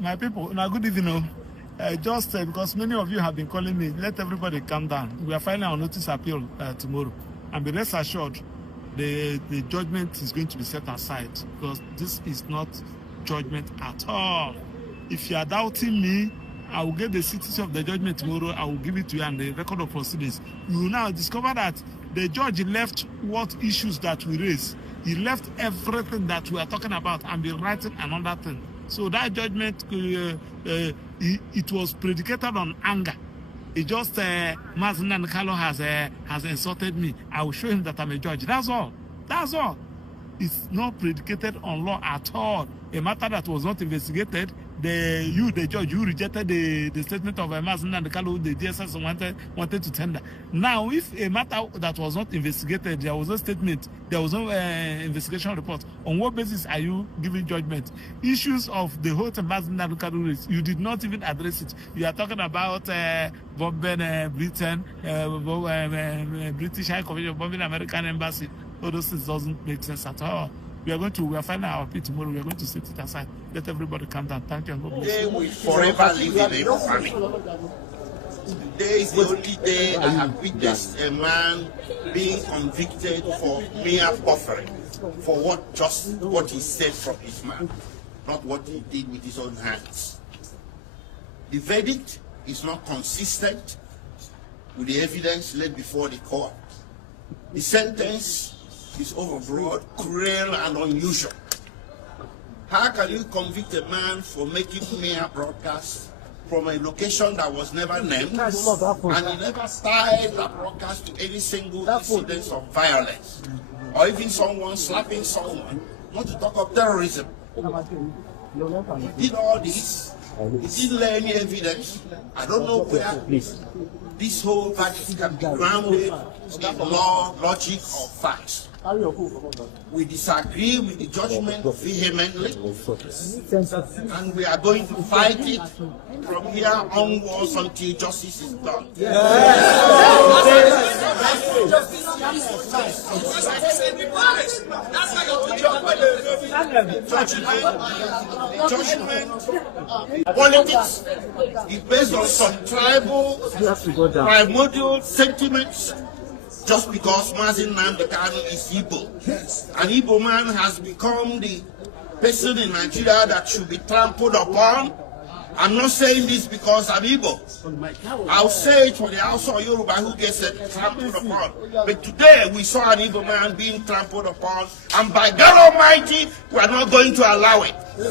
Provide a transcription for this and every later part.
My people, now good evening. Just because many of you have been calling me, let everybody calm down. We are filing our notice appeal tomorrow. And be rest assured, the judgment is going to be set aside because this is not judgment at all. If you are doubting me, I will get the cities of the judgment tomorrow. I will give it to you and the record of proceedings. You will now discover that the judge left what issues that we raised. He left everything that we are talking about and be writing another thing. So that judgment, it was predicated on anger. It just, Nnamdi Kanu has insulted me. I will show him that I'm a judge. That's all. That's all. It's not predicated on law at all. A matter that was not investigated, the judge, you rejected the statement of Nnamdi Kanu, the DSS wanted to tender. Now, if a matter that was not investigated, there was no statement, there was no investigation report, on what basis are you giving judgment? Issues of the whole Nnamdi Kanu race, you did not even address it. You are talking about bombing Britain, British High Commission, bombing American Embassy. All those things doesn't make sense at all. We are filing our appeal tomorrow. We are going to set it aside. Let everybody calm down. Thank you. They will forever live in infamy. Today is the only day I have witnessed a man being convicted for mere buffering, for what he said from his mouth, not what he did with his own hands. The verdict is not consistent with the evidence laid before the court. The sentence is overbroad, cruel, and unusual. How can you convict a man for making mere broadcasts from a location that was never named, and he never tied that broadcast to any single incident of violence, or even someone slapping someone, not to talk of terrorism? He did all this. He didn't lay any evidence. I don't know where this whole verdict can be grounded in law, logic, or facts. We disagree with the judgment vehemently, and we are going to fight it from here onwards until justice is done. Judgment, politics is based on some tribal, primordial sentiments. Just because Nnamdi Kanu is Igbo. An Igbo man has become the person in Nigeria that should be trampled upon. I'm not saying this because I'm Igbo. I'll say it for the house of Yoruba who gets trampled upon. But today we saw an Igbo man being trampled upon, and by God Almighty, we are not going to allow it. It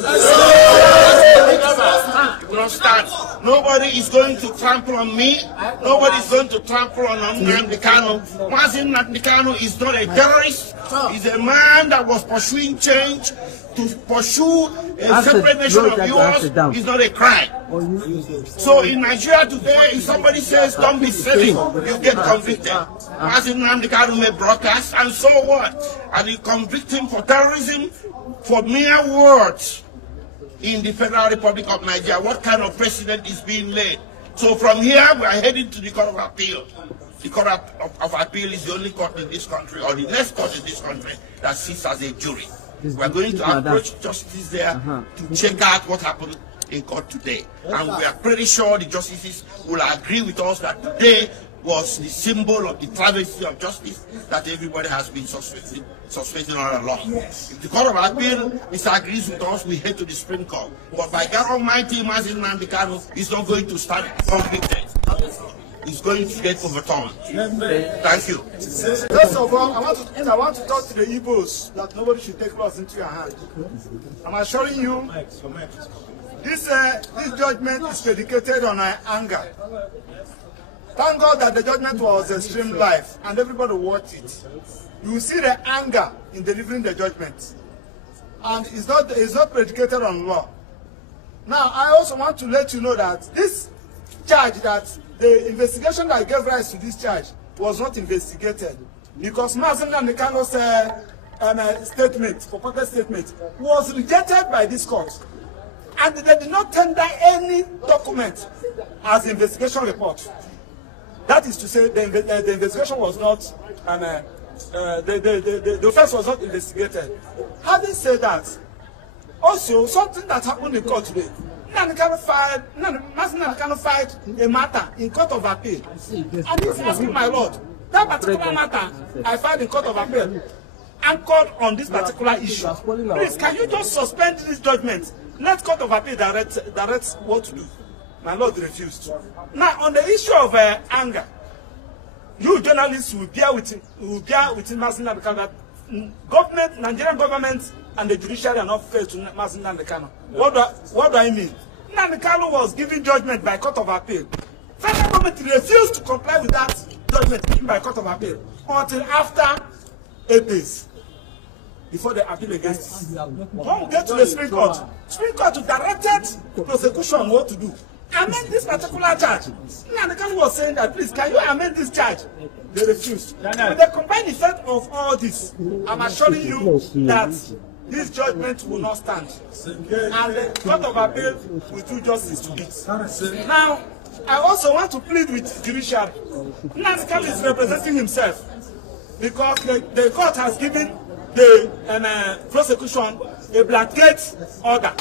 will not stand. Nobody is going to trample on me. Nobody is going to trample on Nnamdi Kanu. Nnamdi Kanu is not a terrorist. He's a man that was pursuing change. To pursue a separate nation of yours is not a crime. So in Nigeria today, if somebody says don't be silly, you get convicted. As Nnamdi Kanu may broadcast, and so what? And you convict him for terrorism for mere words in the Federal Republic of Nigeria. What kind of precedent is being laid? So from here, we are heading to the Court of Appeal. The Court of Appeal is the only court in this country, or the next court in this country, that sits as a jury. We are going to approach justice there to check out what happened in court today. And we are pretty sure the justices will agree with us that today was the symbol of the travesty of justice that everybody has been suspecting all along. If the Court of Appeal disagrees with us, we head to the Supreme Court. But by God Almighty, Nnamdi Kanu is not going to stand convicted. Is going to get overturned. Thank you. First of all, I want to talk to the Igbos that nobody should take us into your hand. I'm assuring you, this judgment is predicated on anger. Thank God that the judgment was streamed live and everybody watched it. You will see the anger in delivering the judgment, and it's not predicated on law. Now, I also want to let you know that this charge, that the investigation that gave rise to this charge was not investigated, because Nnamdi Kanu's statement, purported statement, was rejected by this court, and they did not tender any document as investigation report. That is to say, the investigation was not, the offense was not investigated. Having said that, Also, something that happened in court today. Nnamdi Kanu filed a matter in court of appeal. And he's asking, my lord, that particular matter I filed in court of appeal anchored on this particular issue. Please, can you just suspend this judgment? Let court of appeal direct what to do. My lord refused. Now, on the issue of anger, you journalists will bear with Nnamdi Kanu that government, Nigerian government, and the judiciary are not fair to Nnamdi Kanu. What do I mean? Nnamdi Kanu was given judgment by court of appeal. Federal government refused to comply with that judgment given by court of appeal until after 8 days before they appeal against it. When we get to the Supreme Court directed the prosecution what to do. Amend this particular charge. Nnamdi Kanu was saying that, please, can you amend this charge? They refused. With the combined effect of all this, I'm assuring you that this judgment will not stand. And the court of appeal will do justice to it. Now, I also want to plead with judiciary. Nnamdi Kanu is representing himself because the court has given the prosecution a blanket order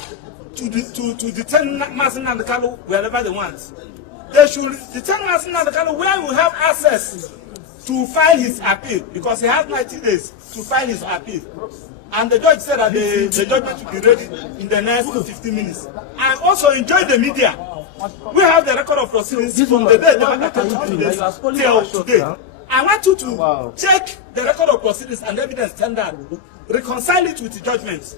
to detain Nnamdi Kanu wherever they want. They should detain Nnamdi Kanu where we have access to file his appeal, because he has 90 days to file his appeal. And the judge said that the judgment will be ready in the next 15 minutes. And also enjoy the media. We have the record of proceedings from the day till today. I want you to check the record of proceedings and evidence standard, reconcile it with the judgment.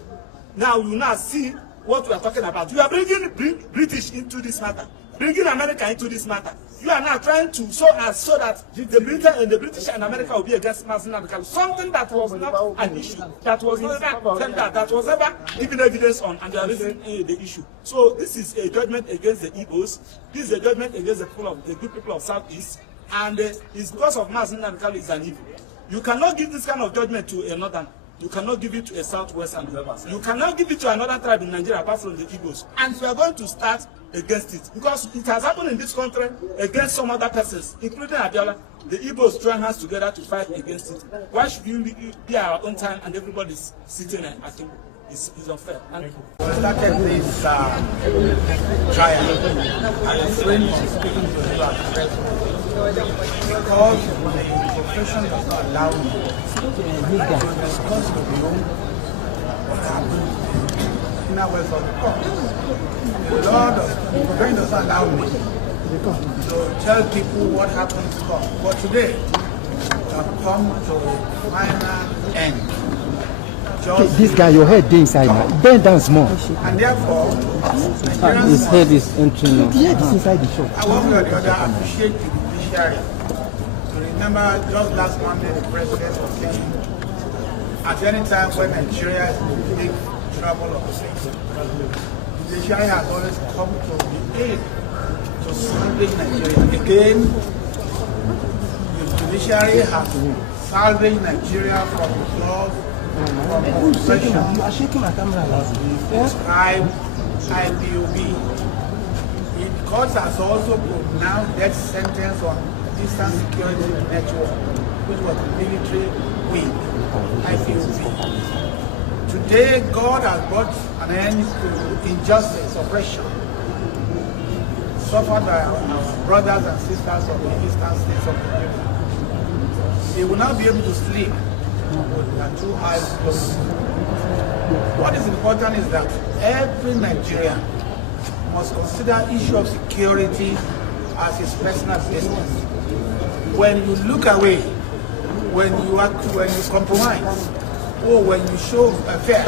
Now you will now see what we are talking about. You are bringing British into this matter, bringing America into this matter. You are now trying to so that the British and America will be against Nnamdi Kanu. Something that was not an issue, that was never tendered, that was never given evidence on, and they are raising the issue. So this is a judgment against the Igbos. This is a judgment against the good people of Southeast, and it's because of Nnamdi Kanu is an evil. You cannot give this kind of judgment to a northern. You cannot give it to a southwestern. You cannot give it to another tribe in Nigeria apart from the Igbos. And we are going to start against it, because it has happened in this country against some other persons, including Abiola. The Igbos join hands together to fight against it. Why should we be our own time and everybody's sitting and acting? It's unfair. Thank you. We started this trial and a friend was speaking to you at the because the profession does not allow me to discuss with you what happened in our West of the court. The law the profession does not allow me to tell people what happened to court. But today, we have come to a final end. This guy, your head inside now. Bend down small. And therefore, his head is entering now. The head is inside the shop. I want to the other appreciate the judiciary. Remember, just last Monday, the president was saying, at any time when Nigeria is in big trouble or things, the judiciary has always come to the aid to salvage Nigeria. Again, the judiciary has salvaged Nigeria from the flaws. You are shaking my camera last week. IPOB. The court has also pronounced death sentence on distance security network, which was the military wing, IPOB. Today, God has brought an end to injustice, oppression, suffered by our brothers and sisters of the eastern states of Nigeria. They will not be able to sleep with their 2 eyes closed. What is important is that every Nigerian must consider issue of security as his personal business. When you look away, when you compromise, or when you show fear,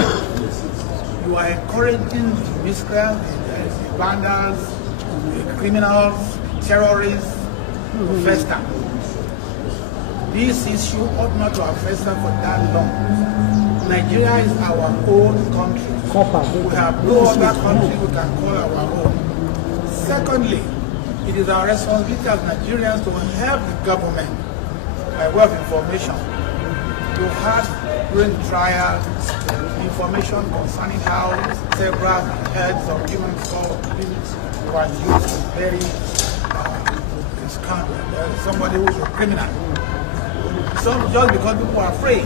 you are encouraging the miscreants, the vandals, the criminals, terrorists to fester. This issue ought not to have festered for that long. Nigeria is our own country. We have no other country we can call our own. Secondly, it is our responsibility as Nigerians to help the government by way of information. You had during the trial information concerning how several heads of human beings were used to bury somebody who is a criminal. So just because people are afraid,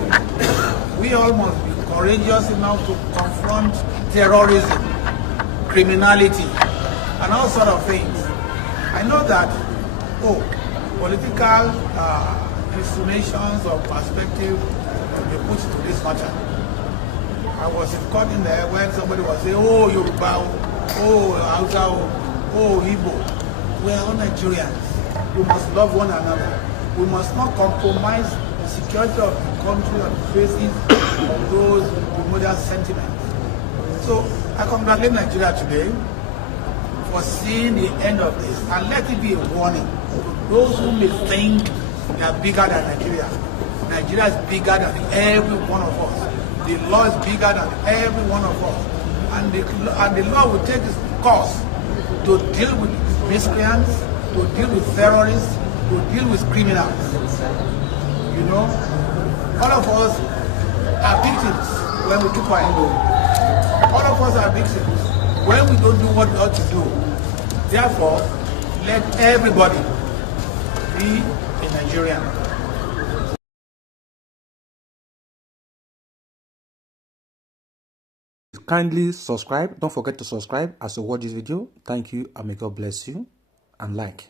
we all must be courageous enough to confront terrorism, criminality, and all sort of things. I know that, political insinuations or perspective they put to this matter. I was caught in there when somebody was saying, oh, Yoruba, oh, Hausa, oh, Igbo. We are all Nigerians. We must love one another. We must not compromise the security of the country on the basis of those modern sentiments. So I congratulate Nigeria today for seeing the end of this, and let it be a warning to those who may think they are bigger than Nigeria. Nigeria is bigger than every one of us. The law is bigger than every one of us, and the law will take its course to deal with miscreants, to deal with terrorists, to deal with criminals. You know, all of us are victims when we keep quiet. All of us are victims when we don't do what we ought to do. Therefore, let everybody be a Nigerian. Kindly subscribe. Don't forget to subscribe as you watch this video. Thank you, and may God bless you, and like.